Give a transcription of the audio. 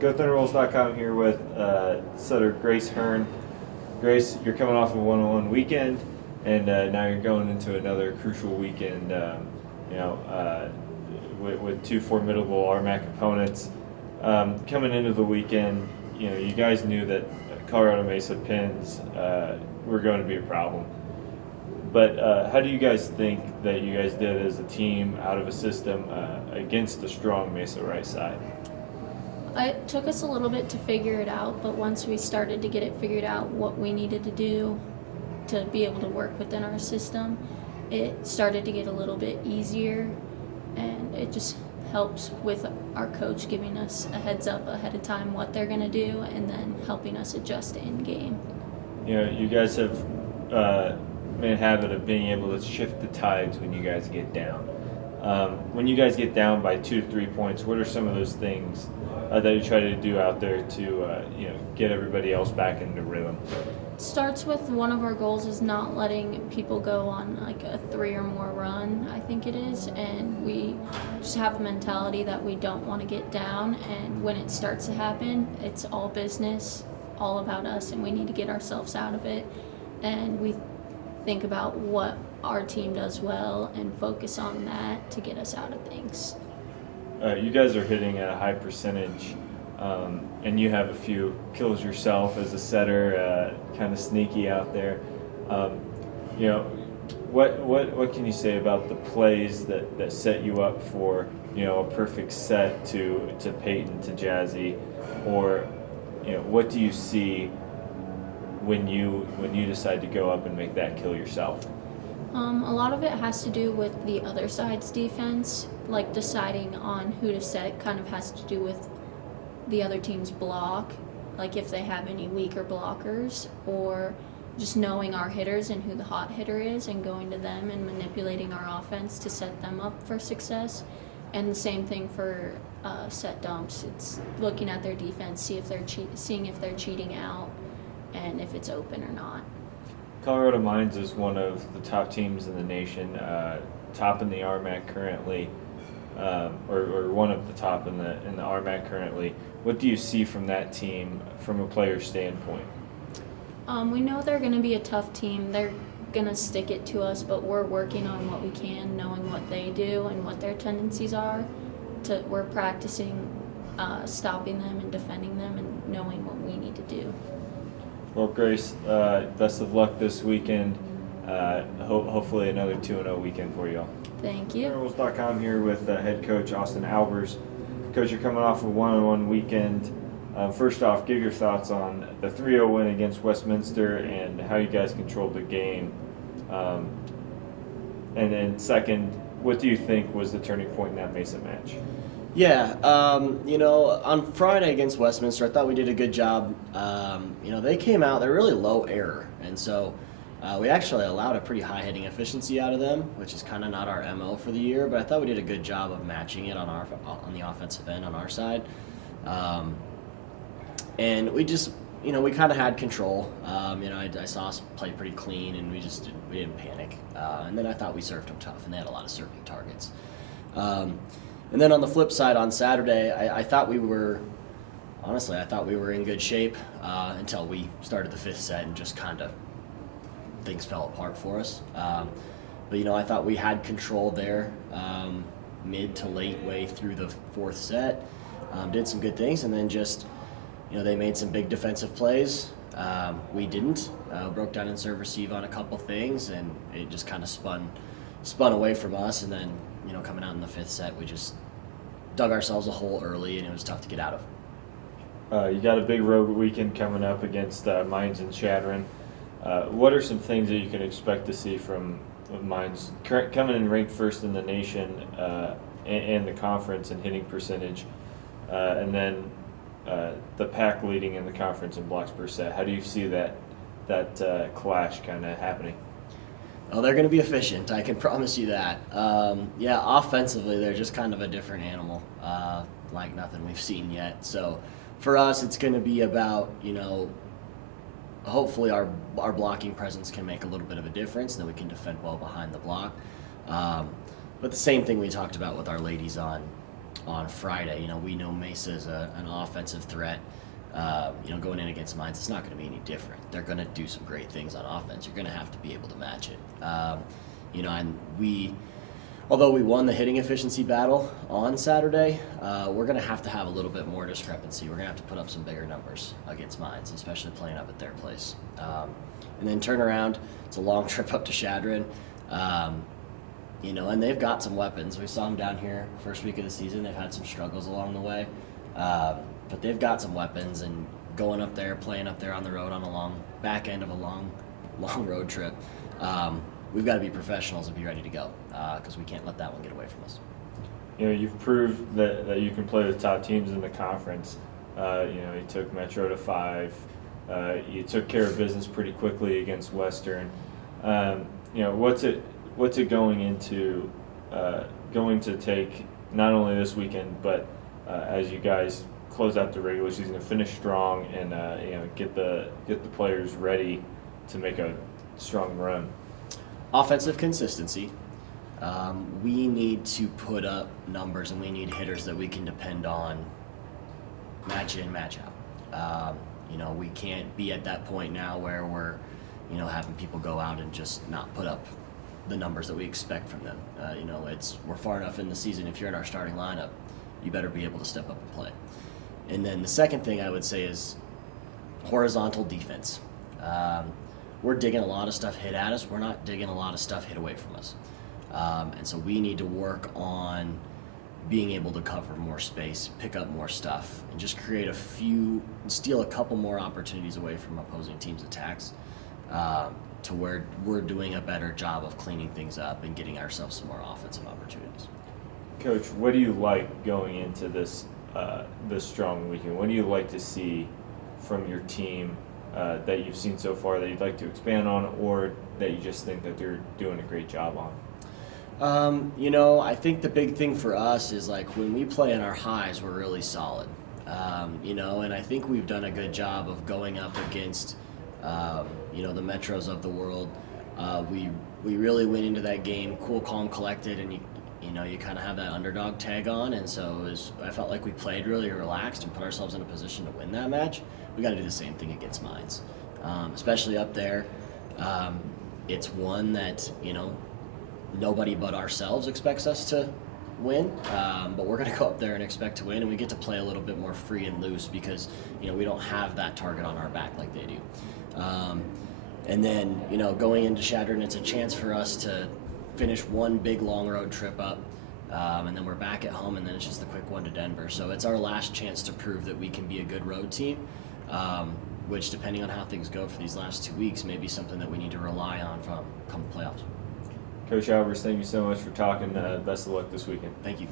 GoThunderWolves.com here with setter Grace Hern. Grace, you're coming off a one-on-one weekend, and now you're going into another crucial weekend. With two formidable RMAC opponents coming into the weekend. You guys knew that Colorado Mesa pins were going to be a problem. But how do you guys think that you guys did as a team out of a system against the strong Mesa right side? It took us a little bit to figure it out, but once we started to get it figured out what we needed to do to be able to work within our system, it started to get a little bit easier, and it just helps with our coach giving us a heads up ahead of time what they're going to do and then helping us adjust in game. You guys have made a habit of being able to shift the tides when you guys get down. When you guys get down by 2 to 3 points, what are some of those things that you try to do out there to get everybody else back into rhythm? It starts with one of our goals is not letting people go on like a 3 or more run, I think it is, and we just have a mentality that we don't want to get down, and when it starts to happen, it's all business, all about us, and we need to get ourselves out of it, and we think about what our team does well and focus on that to get us out of things. You guys are hitting at a high percentage, and you have a few kills yourself as a setter, kind of sneaky out there. What can you say about the plays that set you up for a perfect set to Peyton, to Jazzy, or what do you see when you decide to go up and make that kill yourself? A lot of it has to do with the other side's defense, like deciding on who to set kind of has to do with the other team's block, like if they have any weaker blockers, or just knowing our hitters and who the hot hitter is and going to them and manipulating our offense to set them up for success. And the same thing for set dumps. It's looking at their defense, seeing if they're cheating out and if it's open or not. Colorado Mines is one of the top teams in the nation, top in the RMAC currently, or one of the top in the RMAC currently. What do you see from that team from a player standpoint? We know they're going to be a tough team. They're going to stick it to us, but we're working on what we can, knowing what they do and what their tendencies are. We're practicing stopping them and defending them and knowing what we need to do. Well, Grace, best of luck this weekend. Hopefully another 2-0 weekend for you all. Thank you. GoThunderWolves.com here with head coach Austin Albers. Coach, you're coming off a one-on-one weekend. First off, give your thoughts on the 3-0 win against Westminster and how you guys controlled the game. And then second, what do you think was the turning point in that Mesa match? Yeah, on Friday against Westminster, I thought we did a good job. They came out, they're really low error, and so we actually allowed a pretty high hitting efficiency out of them, which is kind of not our MO for the year, but I thought we did a good job of matching it on the offensive end on our side. And we just, we kind of had control. I saw us play pretty clean, and we didn't panic. And then I thought we served them tough, and they had a lot of serving targets. And then on the flip side, on Saturday, I thought we were in good shape until we started the fifth set and just kind of things fell apart for us. But I thought we had control there mid to late way through the fourth set. Did some good things, and then just they made some big defensive plays. We didn't. Broke down in serve receive on a couple things, and it just kind of spun away from us, and then coming out in the fifth set, we just dug ourselves a hole early, and it was tough to get out of. You got a big road weekend coming up against Mines and Chadron. What are some things that you can expect to see from Mines coming in ranked first in the nation and the conference in hitting percentage, and then the pack leading in the conference in blocks per set? How do you see that clash kind of happening? Oh, they're going to be efficient. I can promise you that. Offensively, they're just kind of a different animal, like nothing we've seen yet. So for us, it's going to be about, hopefully our blocking presence can make a little bit of a difference, and then we can defend well behind the block. But the same thing we talked about with our ladies on on Friday. We know Mesa is an offensive threat. Going in against Mines, it's not going to be any different. They're going to do some great things on offense. You're going to have to be able to match it. And although we won the hitting efficiency battle on Saturday, we're going to have a little bit more discrepancy. We're going to have to put up some bigger numbers against Mines, especially playing up at their place. And then turn around. It's a long trip up to Chadron. And they've got some weapons. We saw them down here first week of the season. They've had some struggles along the way. But they've got some weapons, and going up there, playing up there on the road on a long back end of a long road trip, we've got to be professionals and be ready to go, because we can't let that one get away from us. You've proved that you can play with top teams in the conference. You took Metro to 5. You took care of business pretty quickly against Western. What's it going to take not only this weekend, but as you guys close out the regular season to finish strong and get the players ready to make a strong run? Offensive consistency. We need to put up numbers, and we need hitters that we can depend on match in, match out. We can't be at that point now where we're having people go out and just not put up the numbers that we expect from them. We're far enough in the season. If you're in our starting lineup, you better be able to step up and play. And then the second thing I would say is horizontal defense. We're digging a lot of stuff hit at us. We're not digging a lot of stuff hit away from us. And so we need to work on being able to cover more space, pick up more stuff, and just steal a couple more opportunities away from opposing teams' attacks, to where we're doing a better job of cleaning things up and getting ourselves some more offensive opportunities. Coach, what do you like going into this strong weekend? What do you like to see from your team that you've seen so far that you'd like to expand on, or that you just think that they're doing a great job on? I think the big thing for us is when we play in our highs, we're really solid. And I think we've done a good job of going up against, the Metros of the world. We really went into that game cool, calm, collected, and you kind of have that underdog tag on, and so I felt like we played really relaxed and put ourselves in a position to win that match. We got to do the same thing against Mines, especially up there. It's one that nobody but ourselves expects us to win, but we're going to go up there and expect to win, and we get to play a little bit more free and loose because we don't have that target on our back like they do. And then going into Chadron, it's a chance for us to finish one big long road trip up, and then we're back at home, and then it's just the quick one to Denver. So it's our last chance to prove that we can be a good road team, which, depending on how things go for these last 2 weeks, may be something that we need to rely on come the playoffs. Coach Albers, thank you so much for talking. Best of luck this weekend. Thank you.